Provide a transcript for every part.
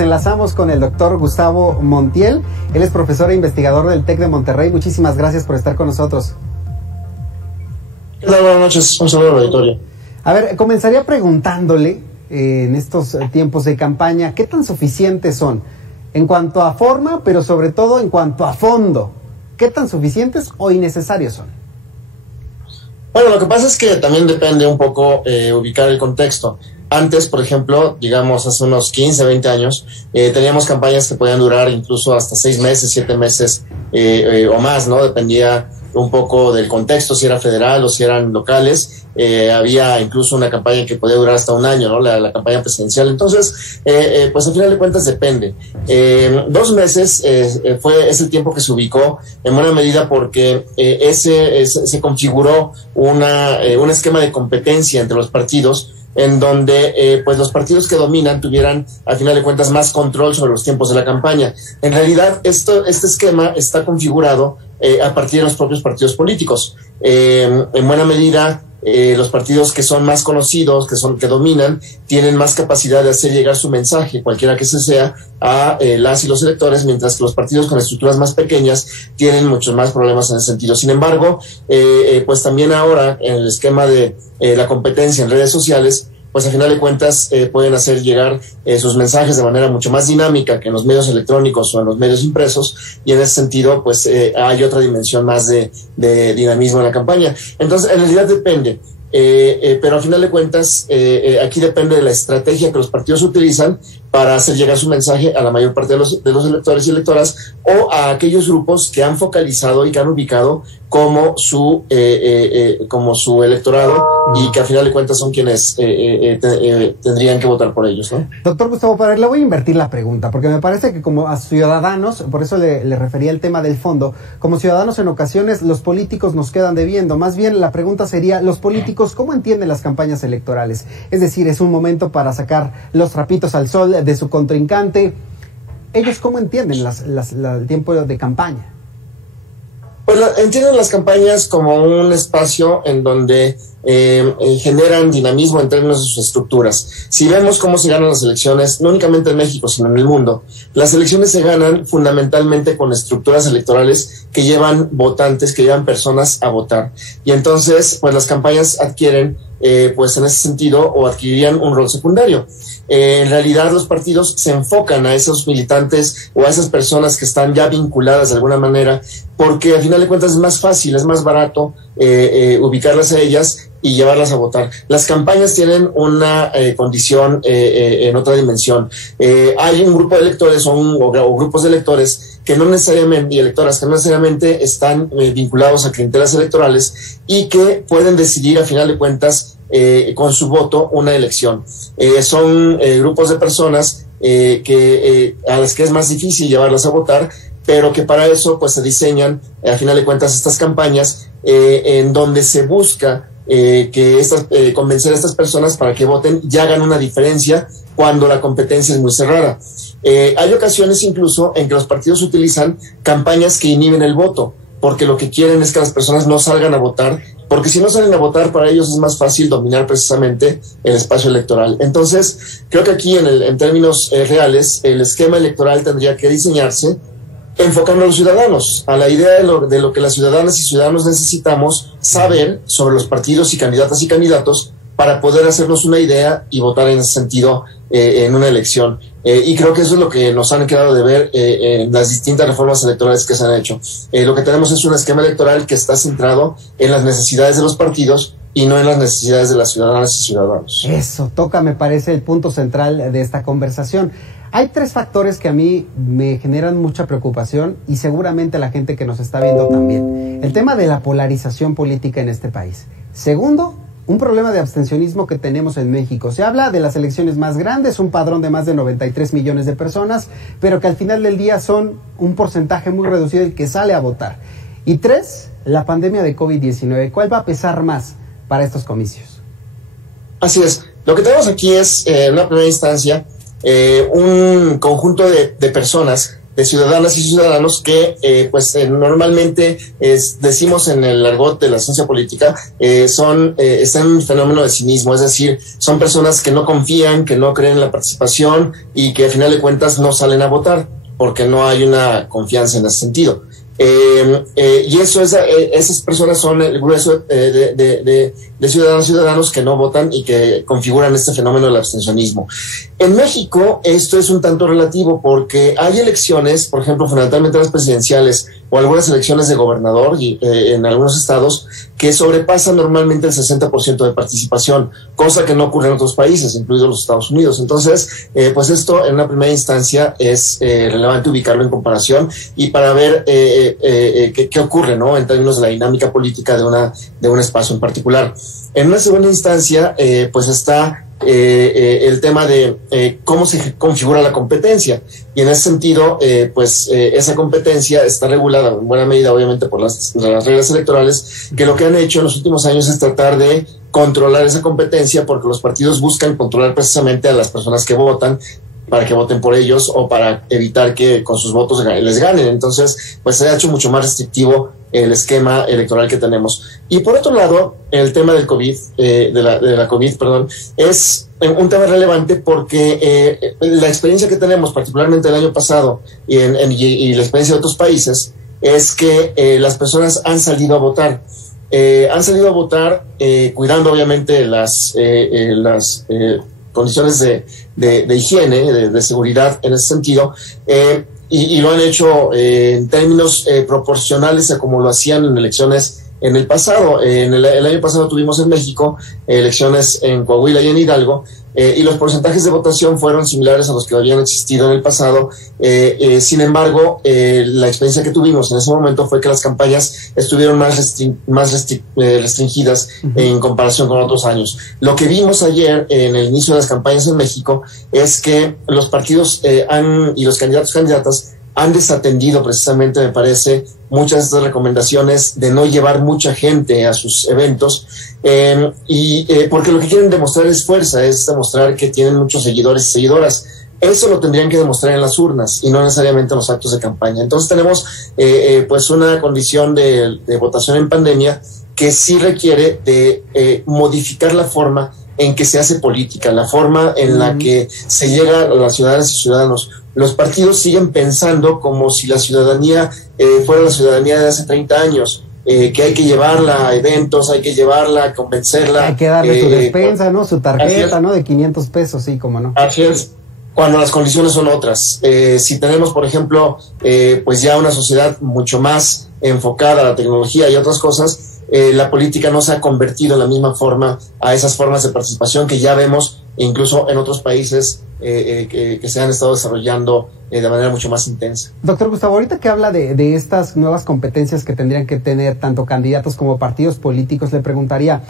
Enlazamos con el doctor Gustavo Montiel. Él es profesor e investigador del TEC de Monterrey. Muchísimas gracias por estar con nosotros. Hola, buenas noches. Un saludo a la auditoría. A ver, comenzaría preguntándole, en estos tiempos de campaña, ¿qué tan suficientes son? En cuanto a forma, pero sobre todo en cuanto a fondo. ¿Qué tan suficientes o innecesarios son? Bueno, lo que pasa es que también depende un poco ubicar el contexto. Antes, por ejemplo, digamos hace unos 15, 20 años, teníamos campañas que podían durar incluso hasta 6 meses, 7 meses o más, ¿no? Dependía un poco del contexto, si era federal o si eran locales. Había incluso una campaña que podía durar hasta un año, ¿no? La campaña presidencial. Entonces, pues al final de cuentas depende. 2 meses es el tiempo que se ubicó en buena medida porque se configuró un esquema de competencia entre los partidos, en donde pues los partidos que dominan tuvieran al final de cuentas más control sobre los tiempos de la campaña. En realidad este esquema está configurado a partir de los propios partidos políticos. En buena medida los partidos que son más conocidos, que dominan, tienen más capacidad de hacer llegar su mensaje, cualquiera que sea, a las y los electores, mientras que los partidos con estructuras más pequeñas tienen muchos más problemas en ese sentido. Sin embargo, pues también ahora en el esquema de la competencia en redes sociales, pues a final de cuentas pueden hacer llegar sus mensajes de manera mucho más dinámica que en los medios electrónicos o en los medios impresos, y en ese sentido pues hay otra dimensión más de dinamismo en la campaña. Entonces, en realidad depende, pero a final de cuentas aquí depende de la estrategia que los partidos utilizan para hacer llegar su mensaje a la mayor parte de los electores y electoras, o a aquellos grupos que han focalizado y que han ubicado como su electorado, y que a final de cuentas son quienes tendrían que votar por ellos, ¿no? Doctor Gustavo, para le voy a invertir la pregunta, porque me parece que como a ciudadanos, por eso le refería al tema del fondo, como ciudadanos en ocasiones los políticos nos quedan debiendo. Más bien la pregunta sería, los políticos, ¿cómo entienden las campañas electorales? Es decir, es un momento para sacar los trapitos al sol de su contrincante. ¿Ellos cómo entienden el tiempo de campaña? Pues entienden las campañas como un espacio en donde generan dinamismo en términos de sus estructuras. Si vemos cómo se ganan las elecciones, no únicamente en México, sino en el mundo, las elecciones se ganan fundamentalmente con estructuras electorales que llevan votantes, que llevan personas a votar. Y entonces, pues las campañas adquieren, pues en ese sentido, o adquirirían un rol secundario. En realidad los partidos se enfocan a esos militantes o a esas personas que están ya vinculadas de alguna manera, porque al final de cuentas es más fácil, es más barato ubicarlas a ellas y llevarlas a votar. Las campañas tienen una condición en otra dimensión. Hay un grupo de electores o grupos de electores que no necesariamente, y electoras que no necesariamente están vinculados a clientelas electorales, y que pueden decidir a final de cuentas con su voto una elección. Son grupos de personas a las que es más difícil llevarlas a votar, pero que para eso pues se diseñan a final de cuentas estas campañas en donde se busca convencer a estas personas para que voten y hagan una diferencia cuando la competencia es muy cerrada. Hay ocasiones incluso en que los partidos utilizan campañas que inhiben el voto, porque lo que quieren es que las personas no salgan a votar, porque si no salen a votar, para ellos es más fácil dominar precisamente el espacio electoral. Entonces, creo que aquí en términos reales, el esquema electoral tendría que diseñarse enfocando a los ciudadanos, a la idea de lo que las ciudadanas y ciudadanos necesitamos saber sobre los partidos y candidatas y candidatos para poder hacernos una idea y votar en ese sentido en una elección. Y creo que eso es lo que nos han quedado de ver en las distintas reformas electorales que se han hecho. Lo que tenemos es un esquema electoral que está centrado en las necesidades de los partidos y no en las necesidades de las ciudadanas y ciudadanos. Eso toca, me parece, el punto central de esta conversación. Hay 3 factores que a mí me generan mucha preocupación, y seguramente la gente que nos está viendo también. El tema de la polarización política en este país. Segundo, un problema de abstencionismo que tenemos en México. Se habla de las elecciones más grandes, un padrón de más de 93 millones de personas, pero que al final del día son un porcentaje muy reducido el que sale a votar. Y 3, la pandemia de COVID-19. ¿Cuál va a pesar más para estos comicios? Así es. Lo que tenemos aquí es, en una primera instancia, un conjunto de personas de ciudadanas y ciudadanos que normalmente decimos en el argot de la ciencia política, están en un fenómeno de cinismo, es decir, son personas que no confían, que no creen en la participación y que al final de cuentas no salen a votar porque no hay una confianza en ese sentido. Y esas personas son el grueso de ciudadanos que no votan y que configuran este fenómeno del abstencionismo. En México esto es un tanto relativo porque hay elecciones, por ejemplo, fundamentalmente las presidenciales o algunas elecciones de gobernador en algunos estados que sobrepasan normalmente el 60% de participación, cosa que no ocurre en otros países, incluidos los Estados Unidos. Entonces, pues esto en una primera instancia es relevante ubicarlo en comparación y para ver qué ocurre, ¿no?, en términos de la dinámica política de un espacio en particular. En una segunda instancia, pues está el tema de cómo se configura la competencia, y en ese sentido esa competencia está regulada en buena medida obviamente por las reglas electorales, que lo que han hecho en los últimos años es tratar de controlar esa competencia, porque los partidos buscan controlar precisamente a las personas que votan para que voten por ellos o para evitar que con sus votos les ganen. Entonces, pues se ha hecho mucho más restrictivo el esquema electoral que tenemos. Y por otro lado, el tema del COVID, de la COVID, es un tema relevante porque la experiencia que tenemos, particularmente el año pasado y la experiencia de otros países, es que las personas han salido a votar. Cuidando obviamente las condiciones de higiene, de seguridad en ese sentido, y lo han hecho en términos proporcionales a como lo hacían en elecciones en el pasado. El año pasado tuvimos en México elecciones en Coahuila y en Hidalgo, y los porcentajes de votación fueron similares a los que habían existido en el pasado. Sin embargo, la experiencia que tuvimos en ese momento fue que las campañas estuvieron más restringidas en comparación con otros años. Lo que vimos ayer en el inicio de las campañas en México es que los partidos y los candidatas han desatendido precisamente, me parece, muchas de estas recomendaciones de no llevar mucha gente a sus eventos, porque lo que quieren demostrar es fuerza, es demostrar que tienen muchos seguidores y seguidoras. Eso lo tendrían que demostrar en las urnas y no necesariamente en los actos de campaña. Entonces tenemos pues una condición de votación en pandemia que sí requiere de modificar la forma en que se hace política, la forma en la que se llega a las ciudadanas y ciudadanos. Los partidos siguen pensando como si la ciudadanía fuera la ciudadanía de hace 30 años, que hay que llevarla a eventos, hay que llevarla a convencerla. Hay que darle su despensa, ¿no? Su tarjeta, ¿no? De 500 pesos, sí, como no. Así es, cuando las condiciones son otras. Si tenemos, por ejemplo, pues ya una sociedad mucho más enfocada a la tecnología y otras cosas, la política no se ha convertido en la misma forma a esas formas de participación que ya vemos incluso en otros países que se han estado desarrollando de manera mucho más intensa. Doctor Gustavo, ahorita que habla de estas nuevas competencias que tendrían que tener tanto candidatos como partidos políticos, le preguntaría,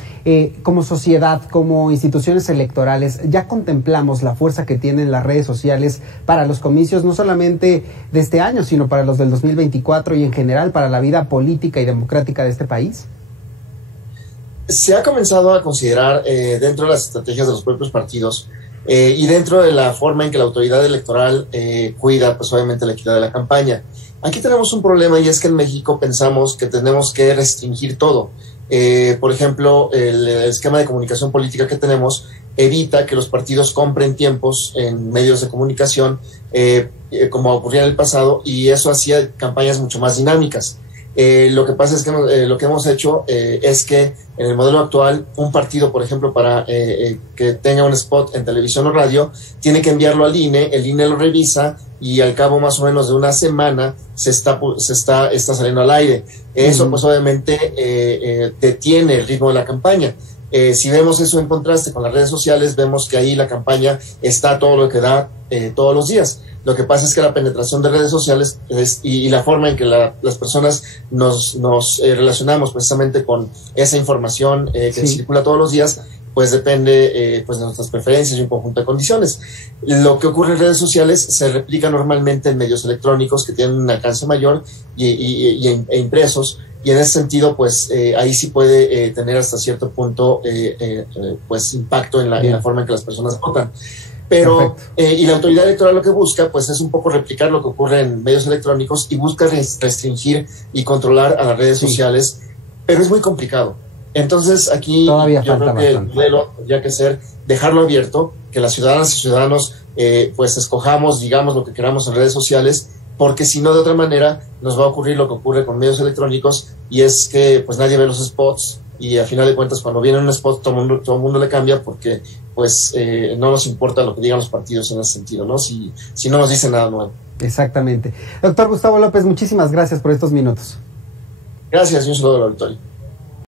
como sociedad, como instituciones electorales, ¿ya contemplamos la fuerza que tienen las redes sociales para los comicios, no solamente de este año, sino para los del 2024 y en general para la vida política y democrática de este país? Se ha comenzado a considerar dentro de las estrategias de los propios partidos y dentro de la forma en que la autoridad electoral cuida, pues obviamente, la equidad de la campaña. Aquí tenemos un problema, y es que en México pensamos que tenemos que restringir todo. Por ejemplo, el esquema de comunicación política que tenemos evita que los partidos compren tiempos en medios de comunicación, como ocurría en el pasado, y eso hacía campañas mucho más dinámicas. Lo que pasa es que lo que hemos hecho es que en el modelo actual, un partido, por ejemplo, para que tenga un spot en televisión o radio, tiene que enviarlo al INE, el INE lo revisa y al cabo más o menos de una semana está saliendo al aire. Eso pues obviamente detiene el ritmo de la campaña. Si vemos eso en contraste con las redes sociales, vemos que ahí la campaña está todo lo que da todos los días. Lo que pasa es que la penetración de redes sociales y la forma en que las personas nos relacionamos precisamente con esa información que circula todos los días, pues depende pues de nuestras preferencias y un conjunto de condiciones. Lo que ocurre en redes sociales se replica normalmente en medios electrónicos que tienen un alcance mayor e impresos, y en ese sentido pues ahí sí puede tener hasta cierto punto pues impacto en la forma en que las personas votan. pero y la autoridad electoral lo que busca pues es un poco replicar lo que ocurre en medios electrónicos y busca restringir y controlar a las redes sociales, pero es muy complicado. Entonces aquí todavía yo creo que bastante. el modelo tendría que ser dejarlo abierto, que las ciudadanas y ciudadanos pues escojamos, digamos lo que queramos en redes sociales, porque si no de otra manera nos va a ocurrir lo que ocurre con medios electrónicos, y es que pues nadie ve los spots, y al final de cuentas cuando viene un spot todo el mundo le cambia porque pues no nos importa lo que digan los partidos en ese sentido, ¿no? Si no nos dicen nada nuevo. Exactamente. Doctor Gustavo López, muchísimas gracias por estos minutos. Gracias y un saludo al auditorio.